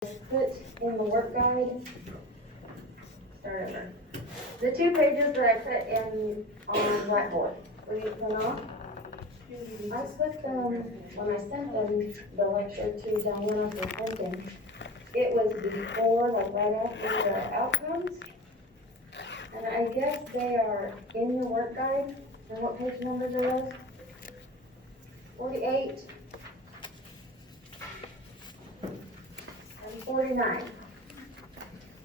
put in the work guide, start over. The 2 pages that I put in on Blackboard, will you turn off? I put them, when I sent them, the lecture to Diana for printing, it was before, like right after the outcomes. And I guess they are in your work guide. And what page numbers are those? 48 and 49.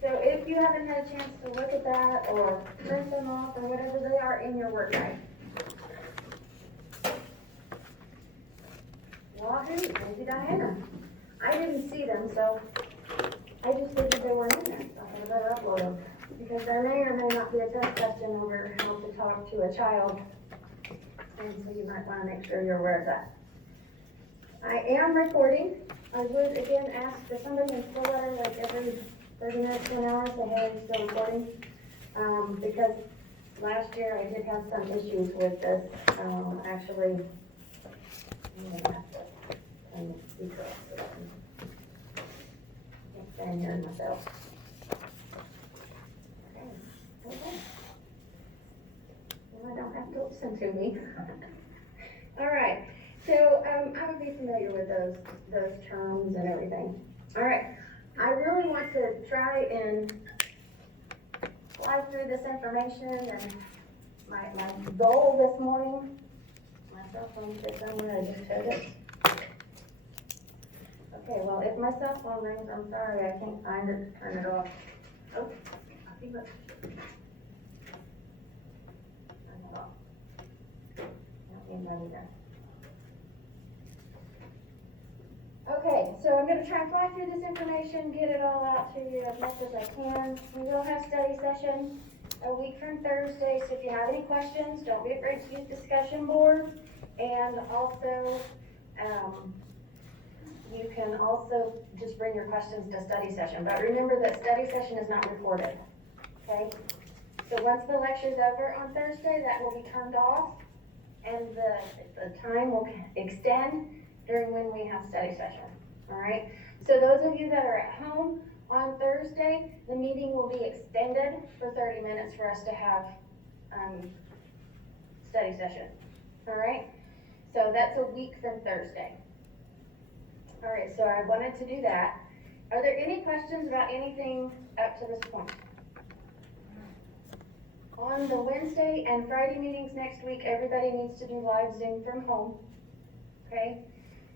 So if you haven't had a chance to look at that or print them off or whatever, they are in your work guide. Wahoo, thank you, Diana. I didn't see them, so I just figured they weren't in there. So I thought I better upload them. Because there may or may not be a test question over how to talk to a child. And so you might want to make sure you're aware of that. I am recording. I would again ask that somebody in full letter like every 30 minutes to an hour say, hey, I'm still recording. Because last year I did have some issues with this. Actually, I'm going to have to turn the speaker off so I can't stand hearing myself. Okay. Well, I don't have to listen to me. All right. So I would be familiar with those terms and everything. All right. I really want to try and fly through this information, and my goal this morning, my cell phone is somewhere, I just showed it. Okay, well, if my cell phone rings, I'm sorry, I can't find it to turn it off. Oh, I think that's turn it off. Don't need money there. Okay, so I'm going to try and fly through this information, get it all out to you as much as I can. We will have study session a week from Thursday, so if you have any questions, don't be afraid to use discussion board. And also, you can also just bring your questions to study session. But remember that study session is not recorded, okay? So once the lecture's over on Thursday, that will be turned off, and the time will extend during when we have study session, all right? So those of you that are at home on Thursday, the meeting will be extended for 30 minutes for us to have study session, all right? So that's a week from Thursday. All right, so I wanted to do that. Are there any questions about anything up to this point? On the Wednesday and Friday meetings next week, everybody needs to do live Zoom from home, okay?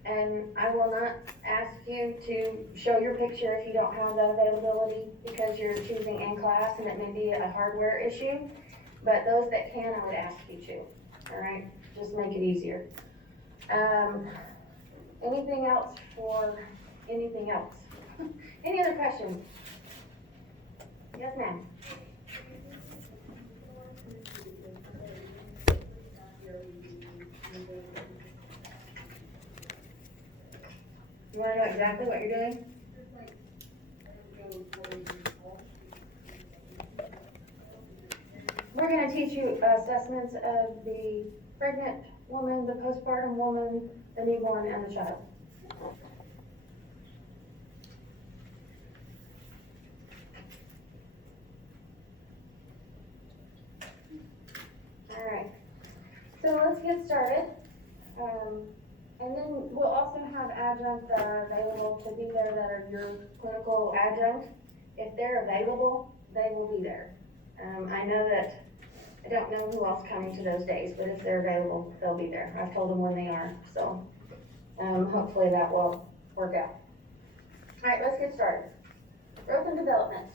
And I will not ask you to show your picture if you don't have that availability because you're choosing in class and it may be a hardware issue. But those that can, I would ask you to, all right? Just make it easier. Anything else for anything else? Any other questions? Yes, ma'am. You want to know exactly what you're doing? We're going to teach you assessments of the pregnant woman, the postpartum woman, the newborn, and the child. All right, so let's get started. And then we'll also have adjuncts that are available to be there that are your clinical adjunct. If they're available, they will be there. I know that, I don't know who else coming to those days, but if they're available, they'll be there. I've told them when they are, so hopefully that will work out. All right, let's get started. Growth and development.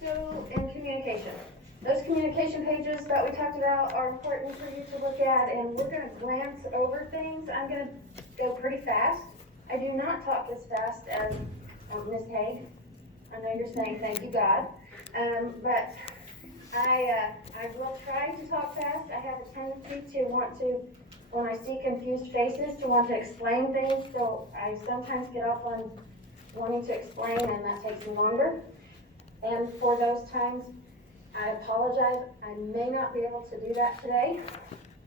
So, in communication. Those communication pages that we talked about are important for you to look at, and we're going to glance over things. I'm going to go pretty fast. I do not talk as fast as Ms. Haig. I know you're saying thank you, God. But I will try to talk fast. I have a tendency to want to, when I see confused faces, to want to explain things, so I sometimes get off on wanting to explain, and that takes me longer. And for those times, I apologize. I may not be able to do that today,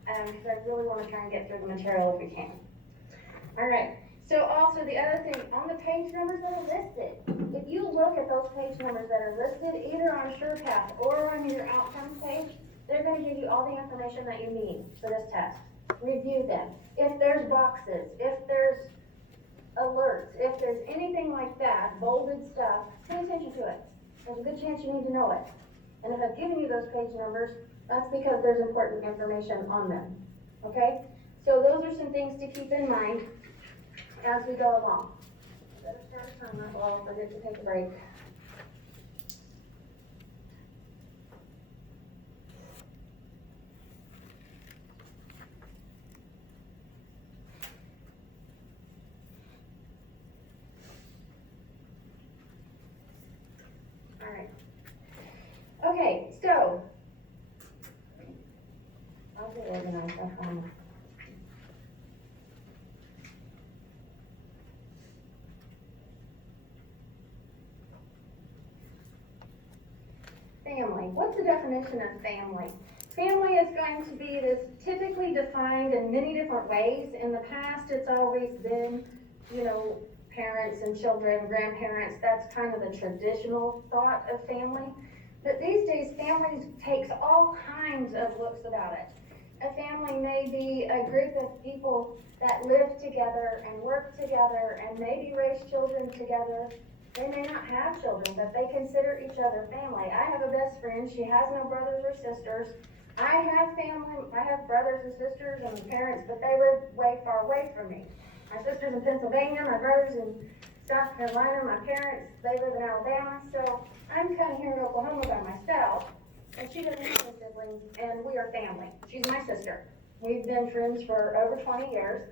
because I really want to try and get through the material if we can. All right, So also the other thing, on the page numbers that are listed, if you look at those page numbers that are listed, either on SurePath or on your outcomes page, they're gonna give you all the information that you need for this test. Review them. If there's boxes, if there's alerts, if there's anything like that, bolded stuff, pay attention to it. There's a good chance you need to know it. And if I've given you those page numbers, that's because there's important information on them, okay? So those are some things to keep in mind as we go along. Better start a timer or I'll forget to take a break. All right. Okay, so I'll get organized. Family. What's the definition of family? Family is going to be, it is typically defined in many different ways. In the past, it's always been, parents and children, grandparents. That's kind of the traditional thought of family. But these days, families takes all kinds of looks about it. A family may be a group of people that live together and work together and maybe raise children together. They may not have children, but they consider each other family. I have a best friend, she has no brothers or sisters. I have family, I have brothers and sisters and parents, but they live way far away from me. My sister's in Pennsylvania, my brother's in South Carolina, my parents, they live in Alabama, so I'm kind of here in Oklahoma by myself, and she doesn't have any siblings, and we are family. She's my sister. We've been friends for over 20 years,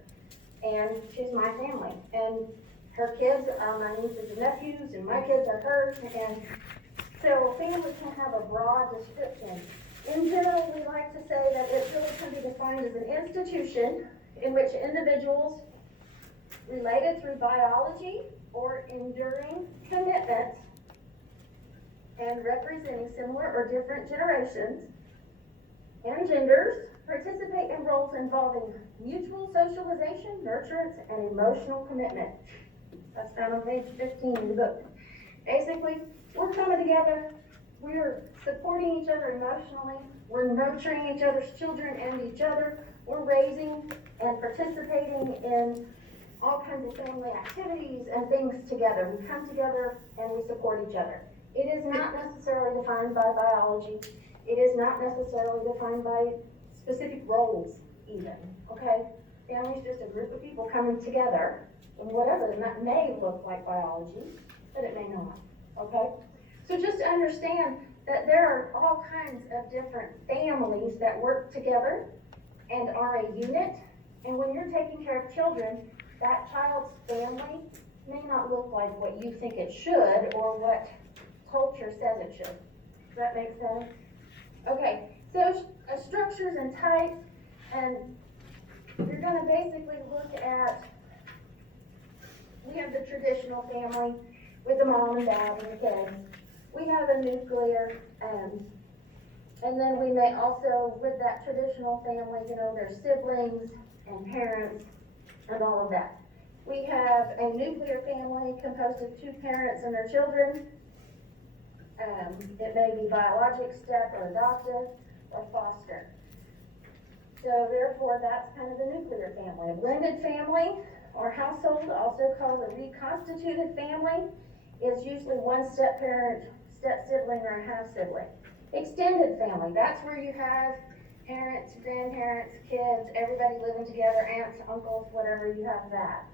and she's my family. And her kids are my nieces and nephews, and my kids are hers, and so family can have a broad description. In general, we like to say that it really can be defined as an institution in which individuals related through biology or enduring commitments and representing similar or different generations and genders participate in roles involving mutual socialization, nurturance, and emotional commitment. That's found on page 15 of the book. Basically, we're coming together, we're supporting each other emotionally, we're nurturing each other's children and each other, we're raising and participating in all kinds of family activities and things together. We come together and we support each other. It is not necessarily defined by biology. It is not necessarily defined by specific roles even, okay? Family is just a group of people coming together in whatever, and that may look like biology, but it may not, okay? So just understand that there are all kinds of different families that work together and are a unit, and when you're taking care of children, that child's family may not look like what you think it should or what culture says it should. Does that make sense? Okay, so structures and types, and you're gonna basically look at, we have the traditional family with the mom and dad and the kids. We have a nuclear, and then we may also, with that traditional family, there's siblings and parents and all of that. We have a nuclear family composed of two parents and their children. It may be biologic, step, or adoptive, or foster. So therefore, that's kind of the nuclear family. A blended family or household, also called a reconstituted family, is usually one step parent, step sibling, or a half sibling. Extended family, that's where you have parents, grandparents, kids, everybody living together, aunts, uncles, whatever, you have that.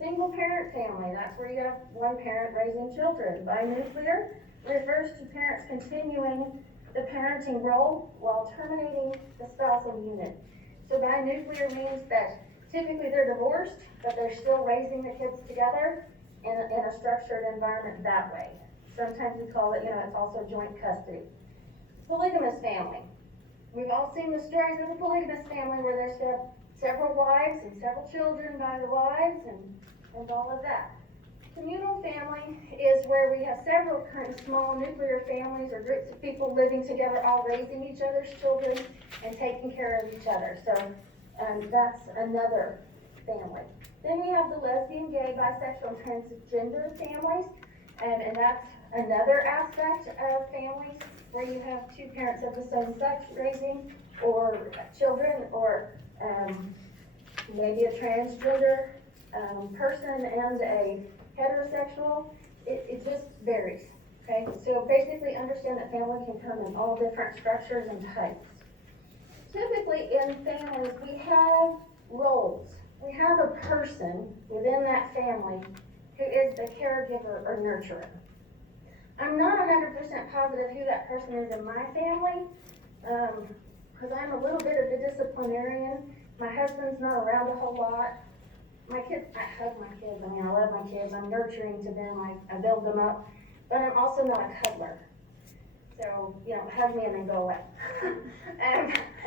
Single parent family, that's where you have one parent raising children. Binuclear refers to parents continuing the parenting role while terminating the spousal unit. So binuclear means that typically they're divorced, but they're still raising the kids together in a structured environment that way. Sometimes we call it, it's also joint custody. Polygamous family. We've all seen the stories of the polygamous family where there's several wives and several children by the wives and all of that. Communal family is where we have several kind of small nuclear families or groups of people living together, all raising each other's children and taking care of each other. So that's another family. Then we have the lesbian, gay, bisexual, and transgender families, and that's another aspect of families where you have two parents of the same sex raising or children, or maybe a transgender person and a heterosexual. It just varies. Okay, so basically understand that family can come in all different structures and types. Typically in families, we have roles. We have a person within that family who is the caregiver or nurturer. I'm not 100% positive who that person is in my family, because I'm a little bit of a disciplinarian. My husband's not around a whole lot. My kids, I hug my kids. I mean, I love my kids. I'm nurturing to them. I build them up. But I'm also not a cuddler. So, hug me and then go away.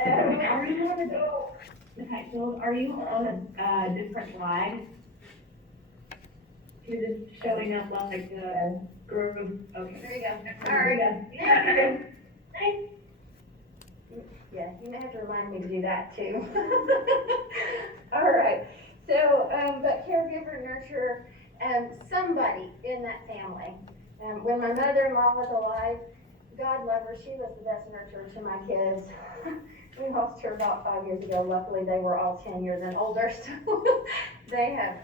Are you on are you on a different line? You're just showing up like a group. Okay. There you go. All right. Yeah. Yeah, you may have to remind me to do that too. All right. So, but caregiver, nurturer, somebody in that family. When my mother-in-law was alive, God love her, she was the best nurturer to my kids. We lost her about 5 years ago. Luckily, they were all 10 years and older, so they have,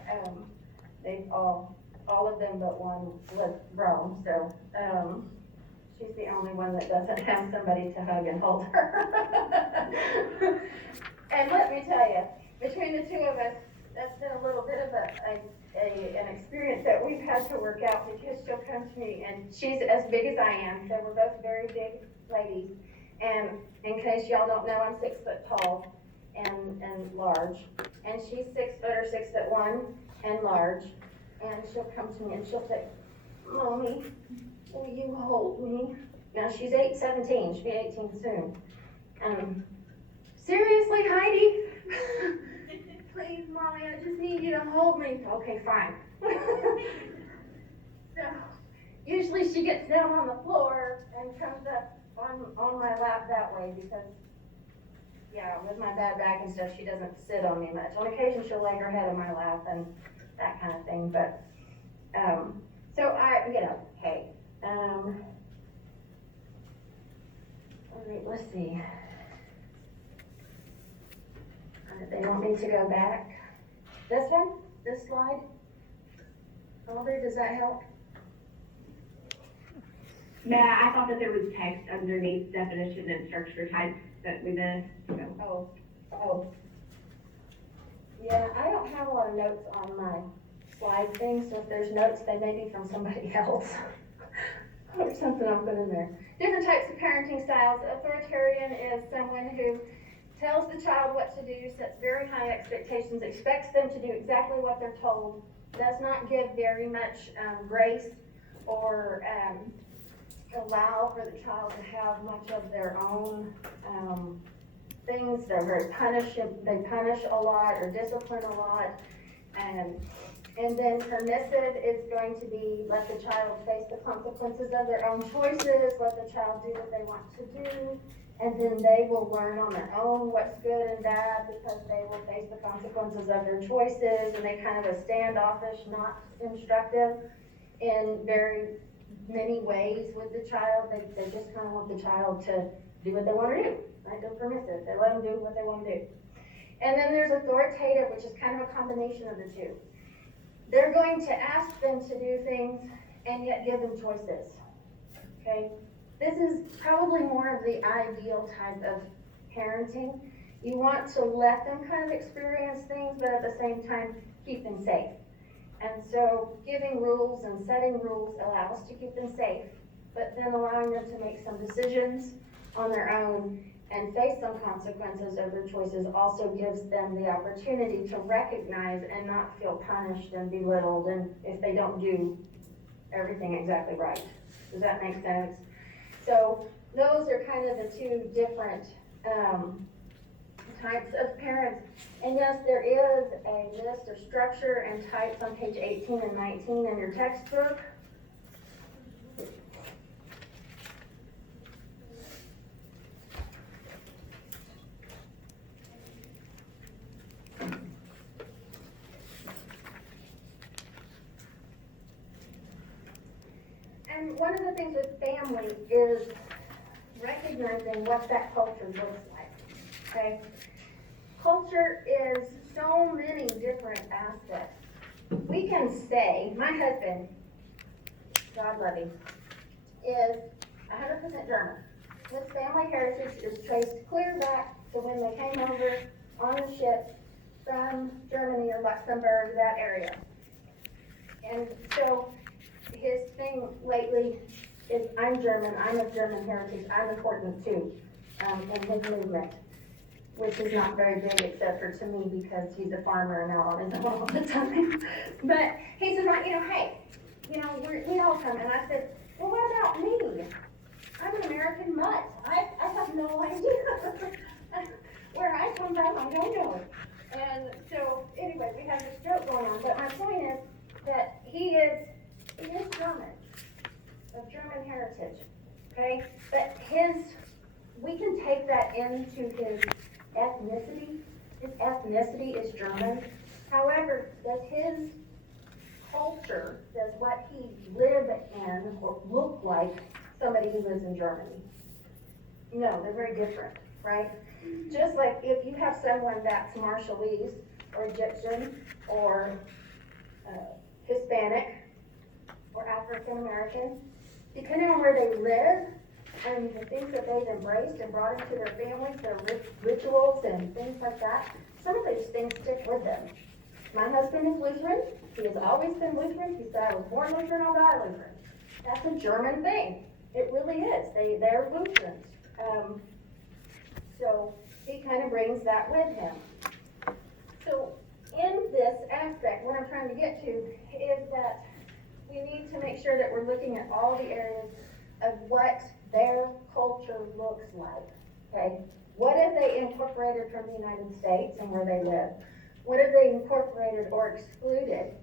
all of them but one was grown, so, she's the only one that doesn't have somebody to hug and hold her. And let me tell you, between the two of us, that's been a little bit of an experience that we've had to work out, because she'll come to me and she's as big as I am, so we're both very big ladies. And in case y'all don't know, I'm 6 foot tall and large, and she's 6 foot or 6'1" and large. And she'll come to me and she'll say, "Mommy, will you hold me?" Now she's 17, she'll be 18 soon. Seriously, Heidi? Please, Mommy, I just need you to hold me. Okay, fine. So, usually she gets down on the floor and comes up on my lap that way, because, with my bad back and stuff, she doesn't sit on me much. On occasion, she'll lay her head on my lap and that kind of thing, but, so hey. All right, let's see. They want me to go back. This one? This slide? Oliver, does that help? No, I thought that there was text underneath definition and structure types that we missed. So. Oh. Yeah, I don't have a lot of notes on my slide thing, so if there's notes, they may be from somebody else. Or something I'll put in there. Different types of parenting styles. Authoritarian is someone who tells the child what to do, sets very high expectations, expects them to do exactly what they're told, does not give very much grace or allow for the child to have much of their own things. They're very they punish a lot or discipline a lot. And then permissive is going to be let the child face the consequences of their own choices, let the child do what they want to do, and then they will learn on their own what's good and bad, because they will face the consequences of their choices, and they kind of a standoffish, not instructive in very many ways with the child. They just kind of want the child to do what they want to do, right? They're permissive. They let them do what they want to do. And then there's authoritative, which is kind of a combination of the two. They're going to ask them to do things and yet give them choices, okay? This is probably more of the ideal type of parenting. You want to let them kind of experience things, but at the same time, keep them safe. And so giving rules and setting rules allows to keep them safe, but then allowing them to make some decisions on their own and face some consequences of their choices also gives them the opportunity to recognize and not feel punished and belittled, and if they don't do everything exactly right. Does that make sense? So those are kind of the two different types of parents. And yes, there is a list of structure and types on page 18 and 19 in your textbook. And one of the things with family is recognizing what that culture looks like, okay? Culture is so many different aspects. We can say, my husband, God love him, is 100% German. His family heritage is traced clear back to when they came over on the ship from Germany or Luxembourg, that area. And so his thing lately is, I'm German, I'm of German heritage, I'm important too, in his movement, which is not very big except for to me because he's a farmer and out on his own all the time. But he says, hey, we all come, and I said, well, what about me? I'm an American mutt. I have no idea where I come from. I don't know. And so, anyway, we have this joke going on. But my point is that he is German, of German heritage. Okay, but we can take that into his ethnicity. His ethnicity is German. However, does his culture, does what he lived in or look like somebody who lives in Germany? No, they're very different, right? Just like if you have someone that's Marshallese or Egyptian or Hispanic or African American, depending on where they live and the things that they've embraced and brought into their families, their rituals and things like that, some of those things stick with them. My husband is Lutheran. He has always been Lutheran. He said, I was born Lutheran, I'll die Lutheran. That's a German thing. It really is. They're Lutherans. So he kind of brings that with him. So in this aspect, what I'm trying to get to is that we need to make sure that we're looking at all the areas of what their culture looks like, okay? What have they incorporated from the United States and where they live? What have they incorporated or excluded?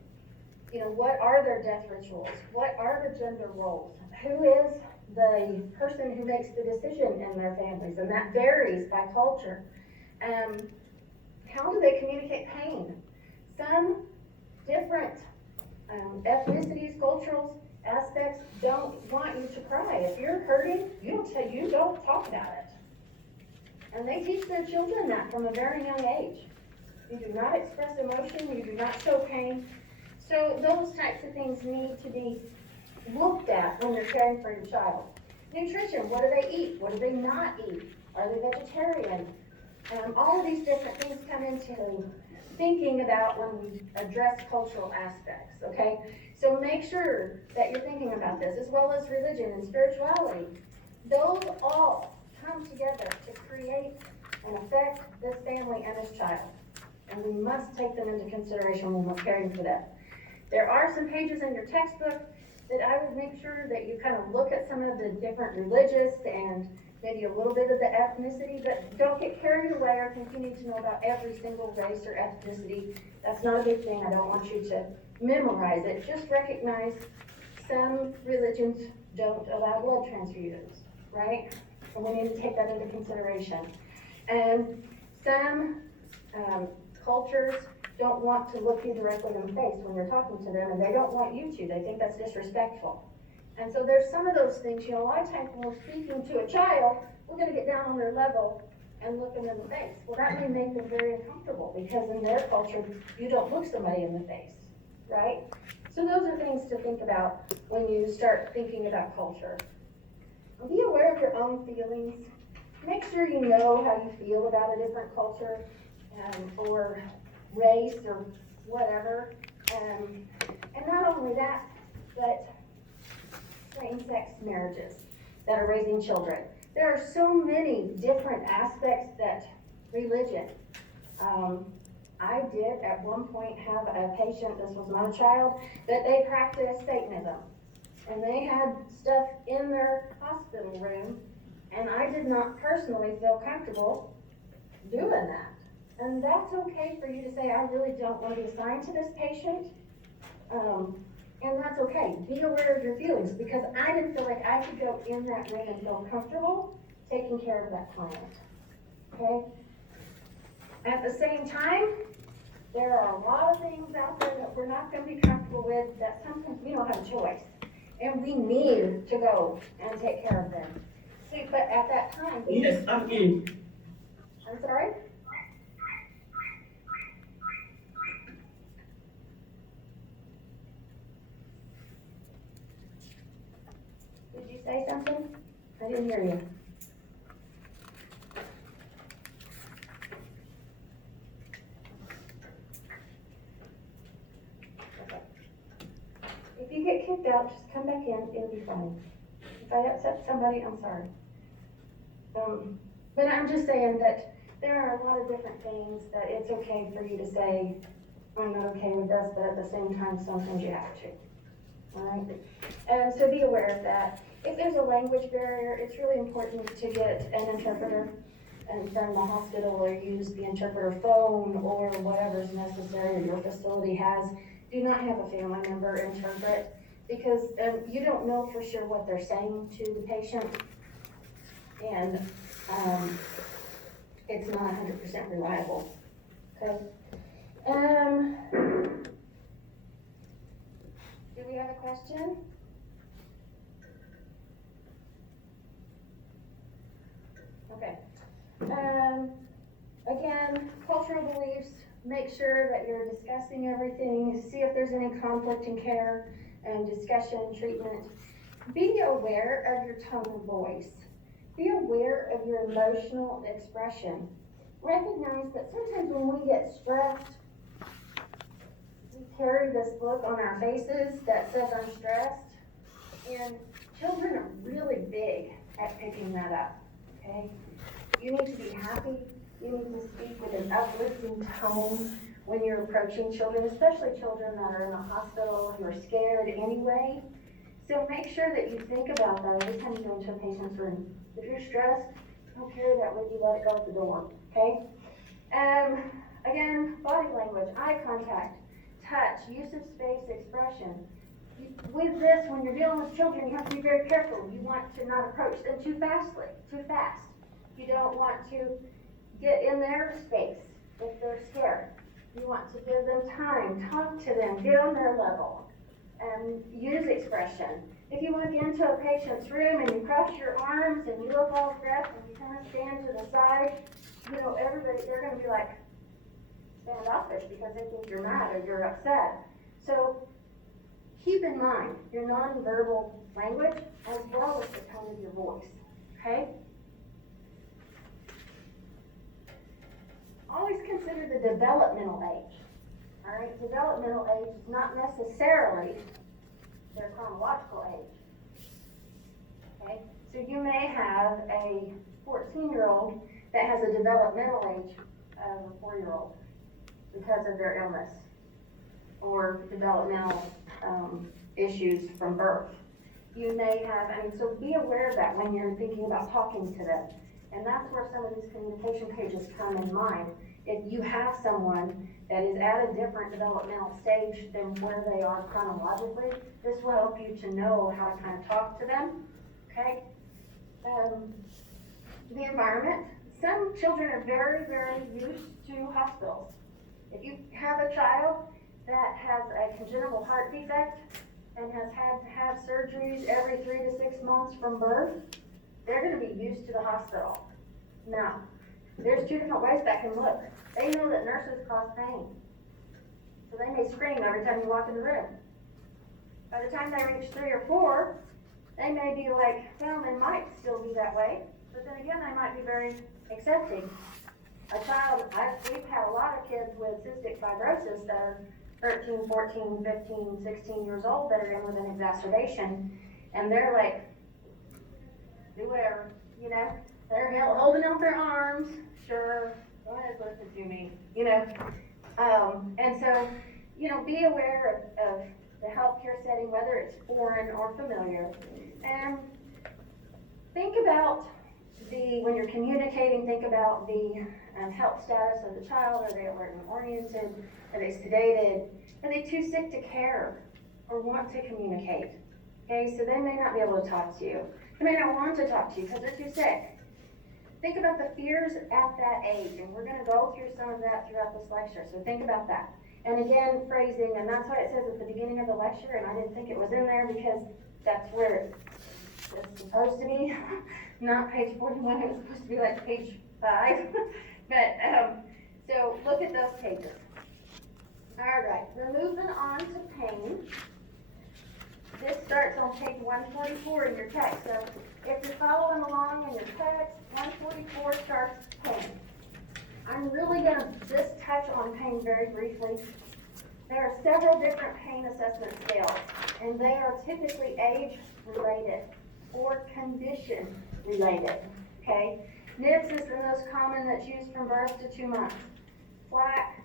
What are their death rituals? What are the gender roles? Who is the person who makes the decision in their families? And that varies by culture. How do they communicate pain? Some different ethnicities, cultural aspects don't want you to cry. If you're hurting, you don't talk about it. And they teach their children that from a very young age. You do not express emotion, you do not show pain. So those types of things need to be looked at when you're caring for your child. Nutrition, what do they eat? What do they not eat? Are they vegetarian? All of these different things come into thinking about when we address cultural aspects, okay? So make sure that you're thinking about this, as well as religion and spirituality. Those all come together to create and affect this family and this child. And we must take them into consideration when we're caring for them. There are some pages in your textbook that I would make sure that you kind of look at some of the different religious and maybe a little bit of the ethnicity, but don't get carried away or think you need to know about every single race or ethnicity. That's not a big thing. I don't want you to memorize it. Just recognize some religions don't allow blood transfusions, right? And we need to take that into consideration. And some cultures don't want to look you directly in the face when you're talking to them, and they don't want you to. They think that's disrespectful. And so there's some of those things, a lot of times when we're speaking to a child, we're going to get down on their level and look them in the face. Well, that may make them very uncomfortable because in their culture, you don't look somebody in the face, right? So those are things to think about when you start thinking about culture. Be aware of your own feelings. Make sure you know how you feel about a different culture or race or whatever. And not only that, but same-sex marriages that are raising children. There are so many different aspects that religion. I did at one point have a patient, this was not a child, that they practiced Satanism. And they had stuff in their hospital room, and I did not personally feel comfortable doing that. And that's okay for you to say, I really don't want to be assigned to this patient. And that's okay. Be aware of your feelings, because I didn't feel like I could go in that room and feel comfortable taking care of that client. Okay? At the same time, there are a lot of things out there that we're not going to be comfortable with that sometimes we don't have a choice. and we need to go and take care of them. See, but at that time, Yes, I'm in. I'm sorry? Did you say something? I didn't hear you. Okay. If you get kicked out, just come back in, it'll be fine. If I upset somebody, I'm sorry. But I'm just saying that there are a lot of different things that it's okay for you to say, I'm not okay with this, but at the same time, sometimes you have to. Alright? And so be aware of that. If there's a language barrier, it's really important to get an interpreter and from the hospital or use the interpreter phone or whatever's necessary or your facility has. Do not have a family member interpret because you don't know for sure what they're saying to the patient. And it's not 100% reliable. Okay. Do we have a question? Okay. Again, cultural beliefs, make sure that you're discussing everything, see if there's any conflict in care and discussion, treatment. Be aware of your tone of voice. Be aware of your emotional expression. Recognize that sometimes when we get stressed, we carry this look on our faces that says I'm stressed, and children are really big at picking that up, okay? You need to be happy. You need to speak with an uplifting tone when you're approaching children, especially children that are in the hospital who are scared anyway. So make sure that you think about that every time you go into a patient's room. If you're stressed, don't carry that with you, let it go at the door, okay? Again, body language, eye contact, touch, use of space, expression. With this, when you're dealing with children, you have to be very careful. You want to not approach them too fast. You don't want to get in their space if they're scared. You want to give them time, talk to them, get on their level, and use expression. If you walk into a patient's room and you cross your arms and you look all stressed and you kind of stand to the side, you know, everybody, they're going to be like standoffish because they think you're mad or you're upset. So keep in mind your nonverbal language as well as the tone of your voice, okay? Always consider the developmental age, all right? Developmental age is not necessarily their chronological age, okay? So you may have a 14-year-old that has a developmental age of a 4-year-old because of their illness or developmental issues from birth. You may have, so be aware of that when you're thinking about talking to them. And that's where some of these communication pages come in mind. If you have someone that is at a different developmental stage than where they are chronologically, this will help you to know how to kind of talk to them, okay? The environment. Some children are very, very used to hospitals. If you have a child that has a congenital heart defect and has had to have surgeries every 3 to 6 months from birth, they're going to be used to the hospital. Now, there's two different ways that can look. They know that nurses cause pain, so they may scream every time you walk in the room. By the time they reach 3 or 4, they may be like, well, they might still be that way, but then again, they might be very accepting. We've had a lot of kids with cystic fibrosis that are 13, 14, 15, 16 years old that are in with an exacerbation, and they're like, do whatever, you know? They're holding out their arms, sure, go ahead, listen to me, you know? And so, you know, be aware of the healthcare setting, whether it's foreign or familiar, and think about when you're communicating, think about the health status of the child. Are they alert and oriented? Are they sedated? Are they too sick to care or want to communicate? Okay, so they may not be able to talk to you. They may not want to talk to you because they're too sick. Think about the fears at that age, and we're going to go through some of that throughout this lecture, so think about that. And again, phrasing, and that's what it says at the beginning of the lecture, and I didn't think it was in there because that's where it's supposed to be, not page 41, it was supposed to be like page 5. But, so look at those pages. All right, we're moving on to pain. This starts on page 144 in your text. So if you're following along in your text, 144 starts pain. I'm really going to just touch on pain very briefly. There are several different pain assessment scales, and they are typically age-related or condition-related, okay? NIPS is the most common that's used from birth to 2 months. FLAC,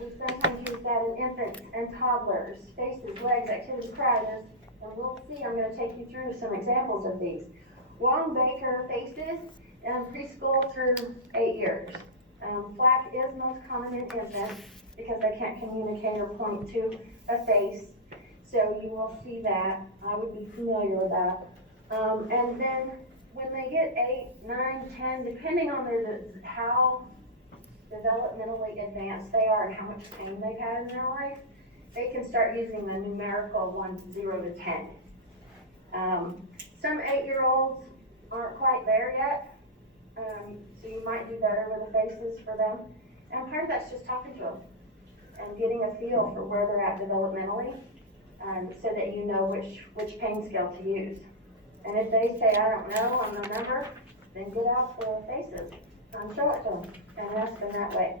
we sometimes use that in infants and toddlers, faces, legs, activity, cries, and we'll see, I'm going to take you through some examples of these. Wong-Baker faces, preschool through 8 years. FLAC is most common in infants because they can't communicate or point to a face, so you will see that. I would be familiar with that. And then when they get 8, 9, 10, depending on how developmentally advanced they are and how much pain they've had in their life, they can start using the numerical 1, 0 to 10. Some 8-year-olds aren't quite there yet, so you might do better with the faces for them. And part of that's just talking to them and getting a feel for where they're at developmentally, so that you know which pain scale to use. And if they say, I don't know, I'm no number, then get out the faces and show it to them and ask them that way.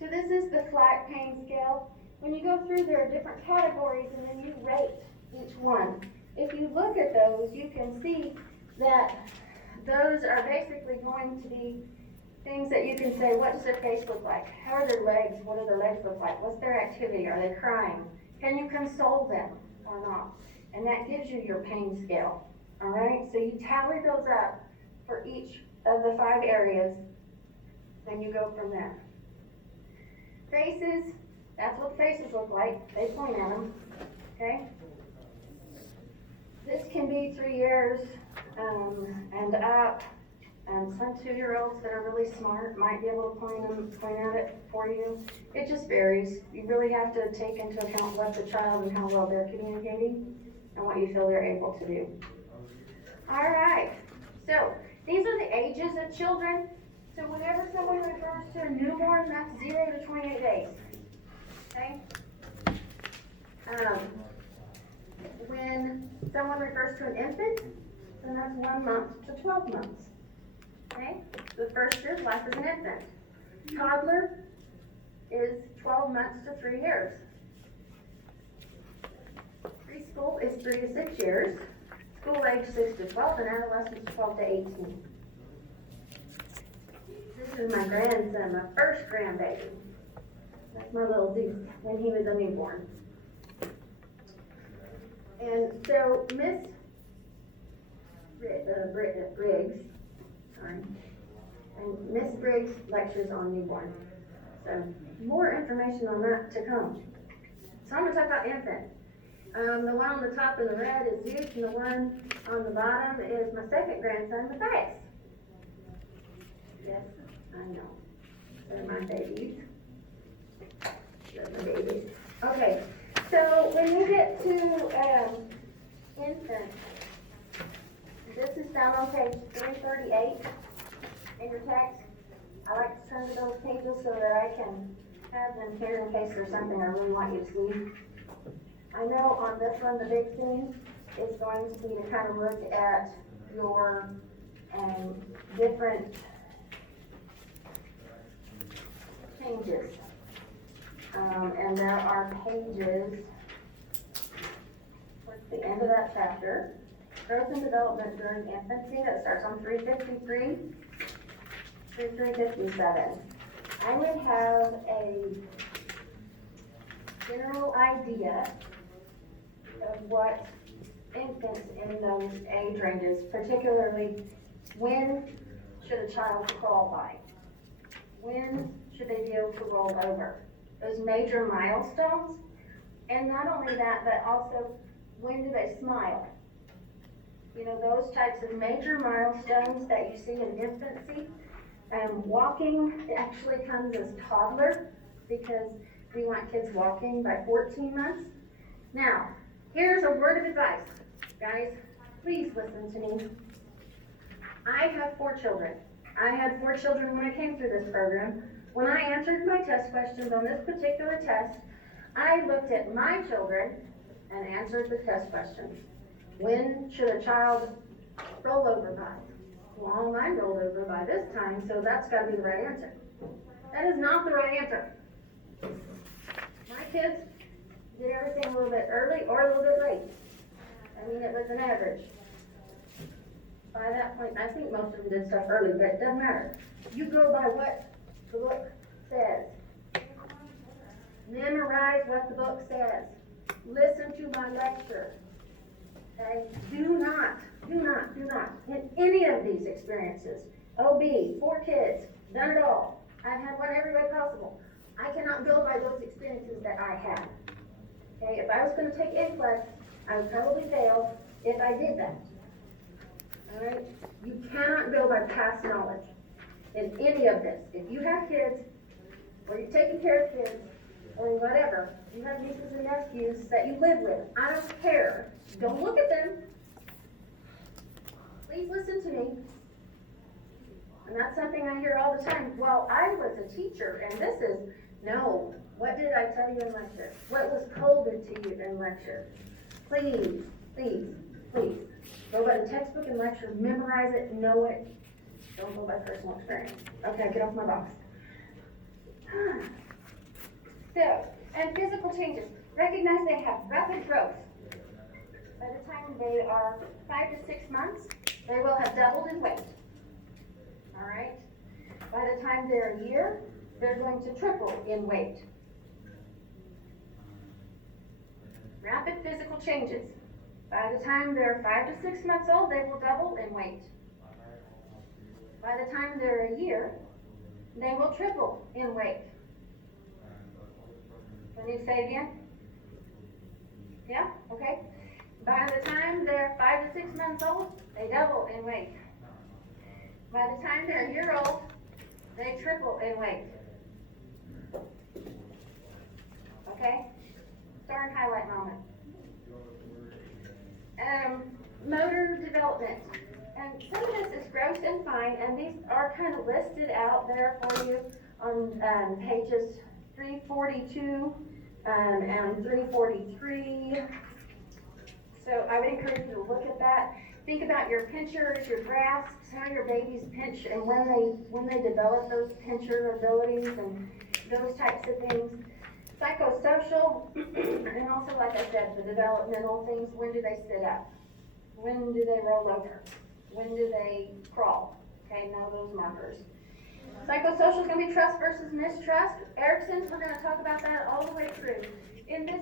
So this is the FLAC pain scale. When you go through, there are different categories and then you rate each one. If you look at those, you can see that those are basically going to be things that you can say, what does their face look like? How are their legs? What do their legs look like? What's their activity? Are they crying? Can you console them or not? And that gives you your pain scale, all right? So you tally those up for each of the 5 areas, and you go from there. Faces, that's what faces look like. They point at them, okay? This can be 3 years and up. Some 2-year-olds that are really smart might be able to point at it for you. It just varies. You really have to take into account what the child and how well they're communicating and what you feel they're able to do. All right, so these are the ages of children. So whenever someone refers to a newborn, that's 0 to 28 days, okay? When someone refers to an infant, then that's 1 month to 12 months. Okay, the first is life as an infant. Toddler is 12 months to 3 years. Preschool is 3 to 6 years. School age 6 to 12, and adolescents 12 to 18. This is my grandson, my first grandbaby. That's my little Zeus when he was a newborn. And so Miss Briggs, and Miss Briggs lectures on newborn. So more information on that to come. So I'm going to talk about infant. The one on the top in the red is Zeus, and the one on the bottom is my second grandson, Matthias. Yes, I know. They're my babies. They're my babies. Okay, so when you get to infant, this is found on page 338 in your text. I like to turn to those pages so that I can have them here in case there's something I really want you to see. I know on this one, the big thing is going to be to kind of look at your different changes. And there are pages towards the end of that chapter. Growth and development during infancy, that starts on 353 through 357. I would have a general idea of what infants in those age ranges, particularly when should a child crawl by? When should they be able to roll over? Those major milestones. And not only that, but also when do they smile? You know, those types of major milestones that you see in infancy. Walking actually comes as toddler because we want kids walking by 14 months. Now, Here's a word of advice, guys, please listen to me. I have 4 children. I had 4 children when I came through this program. When I answered my test questions on this particular test, I looked at my children and answered the test questions. When should a child roll over by? Well, mine rolled over by this time, so that's gotta be the right answer. That is not the right answer. My kids did everything a little bit early or a little bit late. I mean, it was an average. By that point, I think most of them did stuff early, but it doesn't matter. You go by what the book says. Memorize what the book says. Listen to my lecture. Okay? Do not, in any of these experiences, OB, 4 kids, done it all. I've had one every way possible. I cannot go by those experiences that I had. Okay, if I was gonna take NCLEX, I would probably fail if I did that. All right? You cannot go by past knowledge in any of this. If you have kids, or you're taking care of kids, or whatever, you have nieces and nephews that you live with, I don't care. Don't look at them. Please listen to me. And that's something I hear all the time. Well, I was a teacher, and this is, no. What did I tell you in lecture? What was coded to you in lecture? Please, please, please. Go by the textbook and lecture, memorize it, know it. Don't go by personal experience. Okay, get off my box. So, and physical changes. Recognize they have rapid growth. By the time they are 5 to 6 months, they will have doubled in weight. All right? By the time they're a year, they're going to triple in weight. Rapid physical changes. By the time they're 5 to 6 months old, they will double in weight. By the time they're a year, they will triple in weight. Can you say again? Yeah? Okay. By the time they're 5 to 6 months old, they double in weight. By the time they're a year old, they triple in weight. Okay? Star and highlight moment. Motor development. And some of this is gross and fine, and these are kind of listed out there for you on pages 342 and 343. So I would encourage you to look at that. Think about your pinchers, your grasps, how your babies pinch, and when they develop those pincher abilities and those types of things. Psychosocial, and also, like I said, the developmental things. When do they sit up? When do they roll over? When do they crawl? Okay, know those markers. Psychosocial is going to be trust versus mistrust. Erickson's, we're going to talk about that all the way through. In this